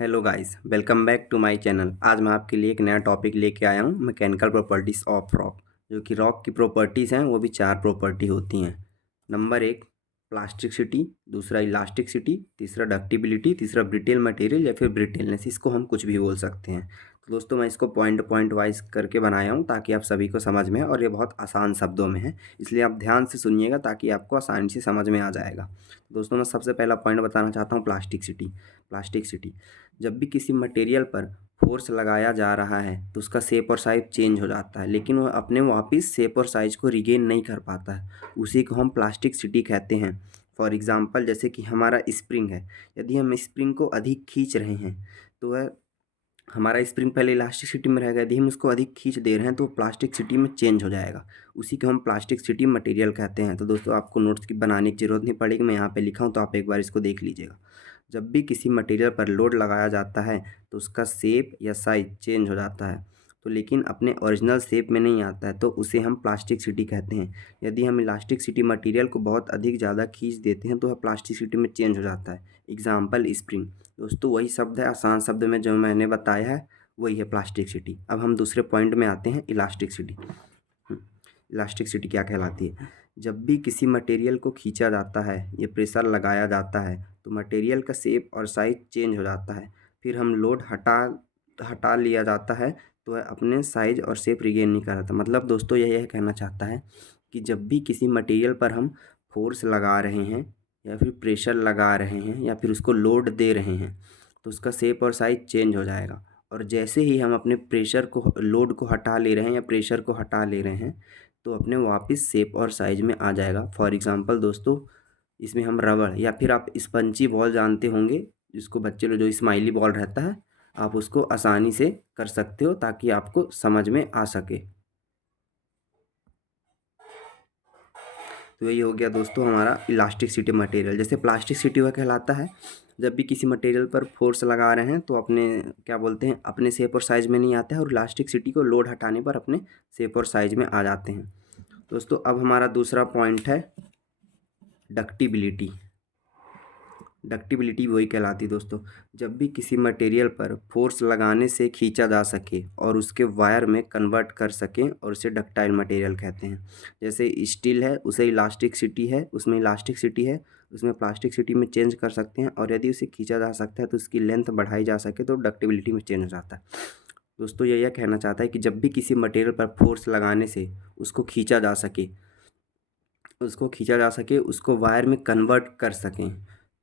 Hello guys, welcome back to my channel. आज मैं आपके लिए एक नया टॉपिक लेके आया हूँ, मैकेनिकल प्रॉपर्टीज़ ऑफ रॉक। जो कि रॉक की प्रॉपर्टीज़ हैं वो भी 4 प्रॉपर्टी होती हैं। नंबर 1 प्लास्टिसिटी, दूसरा इलास्टिसिटी, तीसरा डक्टिबिलिटी, तीसरा ब्रिटेल मटेरियल या फिर ब्रिटेलनेस, इसको हम कुछ भी बोल सकते हैं। तो दोस्तों मैं इसको पॉइंट पॉइंट वाइज करके बनाया हूँ ताकि आप सभी को समझ में आए, और ये बहुत आसान शब्दों में है, इसलिए आप ध्यान से सुनिएगा ताकि आपको आसानी से समझ में आ जाएगा। दोस्तों मैं सबसे पहला पॉइंट बताना चाहता हूँ प्लास्टिसिटी। जब भी किसी मटेरियल पर फोर्स लगाया जा रहा है तो उसका शेप और साइज चेंज हो जाता है, लेकिन वह अपने वापस शेप और साइज को रिगेन नहीं कर पाता है। उसी को हम प्लास्टिसिटी कहते हैं। फॉर एग्जांपल, जैसे कि हमारा स्प्रिंग है, यदि हम स्प्रिंग को अधिक खींच रहे हैं तो वह हमारा स्प्रिंग पहले इलास्टिसिटी में रहेगा, यदि हम उसको अधिक खींच दे रहे हैं तो प्लास्टिसिटी में चेंज हो जाएगा। उसी को हम प्लास्टिसिटी मटेरियल कहते हैं। तो दोस्तों आपको नोट्स की बनाने की ज़रूरत नहीं पड़ेगी, मैं यहाँ पे लिखा हूँ तो आप एक बार इसको देख लीजिएगा। जब भी किसी मटेरियल पर लोड लगाया जाता है तो उसका शेप या साइज चेंज हो जाता है, तो लेकिन अपने ओरिजिनल शेप में नहीं आता है, तो उसे हम प्लास्टिसिटी कहते हैं। यदि हम इलास्टिसिटी मटेरियल को बहुत अधिक ज़्यादा खींच देते हैं तो वह प्लास्टिसिटी में चेंज हो जाता है। Example spring. दोस्तों वही शब्द है, आसान शब्द में जो मैंने बताया है वही है प्लास्टिसिटी। अब हम दूसरे पॉइंट में आते हैं, इलास्टिसिटी। इलास्टिसिटी क्या कहलाती है? जब भी किसी मटेरियल को खींचा जाता है या प्रेशर लगाया जाता है तो मटेरियल का शेप और साइज चेंज हो जाता है। फिर हम लोड हटा हटा लिया जाता है तो वह अपने साइज और शेप रिगेन नहीं कर पाता। मतलब दोस्तों यह कहना चाहता है कि जब भी किसी मटेरियल पर हम फोर्स लगा रहे हैं या फिर प्रेशर लगा रहे हैं या फिर उसको लोड दे रहे हैं तो उसका शेप और साइज चेंज हो जाएगा। और जैसे ही हम अपने प्रेशर को लोड को हटा ले रहे हैं या प्रेशर को हटा ले रहे हैं तो अपने वापस शेप और साइज में आ जाएगा। फॉर एग्जांपल दोस्तों, इसमें हम रबड़ या फिर आप स्पंजी बॉल जानते होंगे, जिसको बच्चे लोग जो स्माइली बॉल रहता है, आप उसको आसानी से कर सकते हो ताकि आपको समझ में आ सके। तो यही हो गया दोस्तों हमारा इलास्टिसिटी मटेरियल। जैसे प्लास्टिसिटी वह कहलाता है जब भी किसी मटेरियल पर फोर्स लगा रहे हैं तो अपने क्या बोलते हैं, अपने शेप और साइज में नहीं आते हैं, और इलास्टिसिटी को लोड हटाने पर अपने शेप और साइज में आ जाते हैं। दोस्तों अब हमारा दूसरा पॉइंट है डक्टिबिलिटी। डक्टिबिलिटी वही कहलाती दोस्तों, जब भी किसी मटेरियल पर फोर्स लगाने से खींचा जा सके और उसके वायर में कन्वर्ट कर सकें, और उसे डक्टाइल मटेरियल कहते हैं। जैसे स्टील है, उसे इलास्टिसिटी है, उसमें इलास्टिसिटी है, उसमें प्लास्टिसिटी में चेंज कर सकते हैं, और यदि उसे खींचा जा सकता है तो उसकी लेंथ बढ़ाई जा सके तो डक्टिबिलिटी में चेंज हो जाता है। दोस्तों यह कहना चाहता है कि जब भी किसी मटेरियल पर फोर्स लगाने से उसको खींचा जा सके, उसको वायर में कन्वर्ट कर सकें,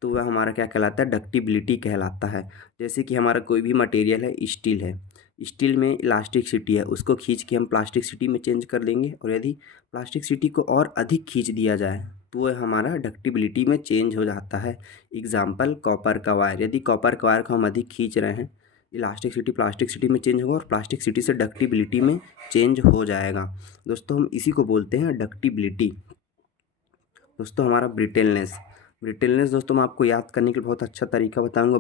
तो वह हमारा क्या कहलाता है, डक्टिबिलिटी कहलाता है। जैसे कि हमारा कोई भी मटेरियल है, स्टील है, स्टील में इलास्टिसिटी है, उसको खींच के हम प्लास्टिसिटी में चेंज कर देंगे, और यदि प्लास्टिसिटी को और अधिक खींच दिया जाए तो वह हमारा डक्टिबिलिटी में चेंज हो जाता है। एग्जाम्पल कॉपर का वायर, यदि कॉपर का वायर को हम अधिक खींच रहे हैं, इलास्टिसिटी प्लास्टिसिटी में चेंज होगा और प्लास्टिसिटी से डक्टिबिलिटी में चेंज हो जाएगा। दोस्तों हम इसी को बोलते हैं डक्टिबिलिटी। दोस्तों हमारा ब्रिटेलनेस दोस्तों मैं आपको याद करने के लिए बहुत अच्छा तरीका बताऊंगा।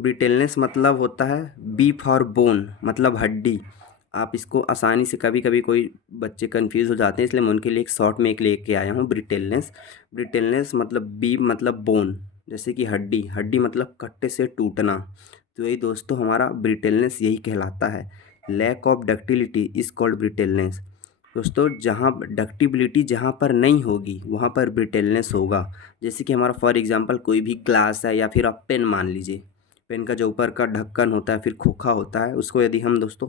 ब्रिटेलनेस मतलब होता है बी फॉर बोन, मतलब हड्डी। आप इसको आसानी से, कभी कभी कोई बच्चे कंफ्यूज हो जाते हैं, इसलिए मैं उनके लिए एक शॉर्ट में एक लेके आया हूँ ब्रिटेलनेस मतलब बी मतलब बोन, जैसे कि हड्डी मतलब कट्टे से टूटना। तो यही दोस्तों हमारा ब्रिटेलनेस यही कहलाता है। Lack of ductility is called brittleness. दोस्तों जहाँ डक्टिबिलिटी जहाँ पर नहीं होगी वहाँ पर ब्रिटेलनेस होगा। जैसे कि हमारा फॉर एग्जांपल कोई भी ग्लास है या फिर आप पेन मान लीजिए, पेन का जो ऊपर का ढक्कन होता है फिर खोखा होता है, उसको यदि हम दोस्तों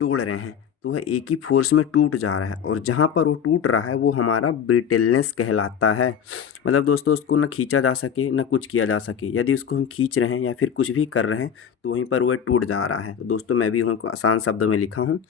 तोड़ रहे हैं तो वह एक ही फोर्स में टूट जा रहा है, और जहाँ पर वो टूट रहा है वो हमारा ब्रिटेलनेस कहलाता है। मतलब दोस्तों उसको ना खींचा जा सके ना कुछ किया जा सके, यदि उसको हम खींच रहे हैं या फिर कुछ भी कर रहे हैं तो वहीं पर वह टूट जा रहा है। तो दोस्तों मैं भी उनको आसान शब्दों में लिखा हूँ,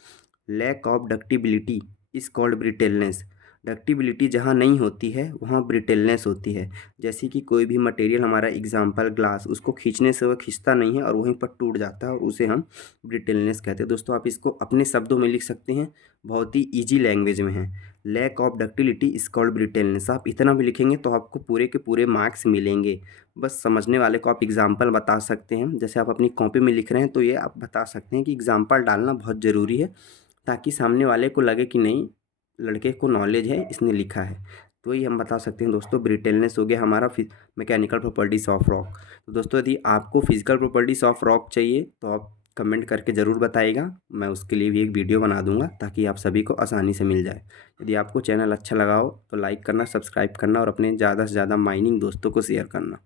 लैक ऑफ डक्टिबिलिटी इज कॉल्ड ब्रिटेलनेस। डक्टिबिलिटी जहाँ नहीं होती है वहाँ ब्रिटेलनेस होती है। जैसे कि कोई भी मटेरियल, हमारा एग्जांपल ग्लास, उसको खींचने से वह खिंचता नहीं है और वहीं पर टूट जाता है, और उसे हम ब्रिटेलनेस कहते हैं। दोस्तों आप इसको अपने शब्दों में लिख सकते हैं, बहुत ही ईजी लैंग्वेज में है। Lack of ductility is called brittleness. आप इतना भी लिखेंगे तो आपको पूरे के पूरे मार्क्स मिलेंगे। बस समझने वाले को आप एग्जाम्पल बता सकते हैं, जैसे आप अपनी कॉपी में लिख रहे हैं तो ये आप बता सकते हैं कि एग्जाम्पल डालना बहुत ज़रूरी है, ताकि सामने वाले को लगे कि नहीं, लड़के को नॉलेज है, इसने लिखा है। तो ही हम बता सकते हैं दोस्तों ब्रिटलनेस हो गया हमारा मैकेनिकल प्रॉपर्टीज़ ऑफ रॉक। तो दोस्तों यदि आपको फिजिकल प्रॉपर्टीज़ ऑफ रॉक चाहिए तो आप कमेंट करके ज़रूर बताइएगा, मैं उसके लिए भी एक वीडियो बना दूंगा ताकि आप सभी को आसानी से मिल जाए। यदि आपको चैनल अच्छा लगा हो तो लाइक करना, सब्सक्राइब करना और अपने ज़्यादा से ज़्यादा माइनिंग दोस्तों को शेयर करना।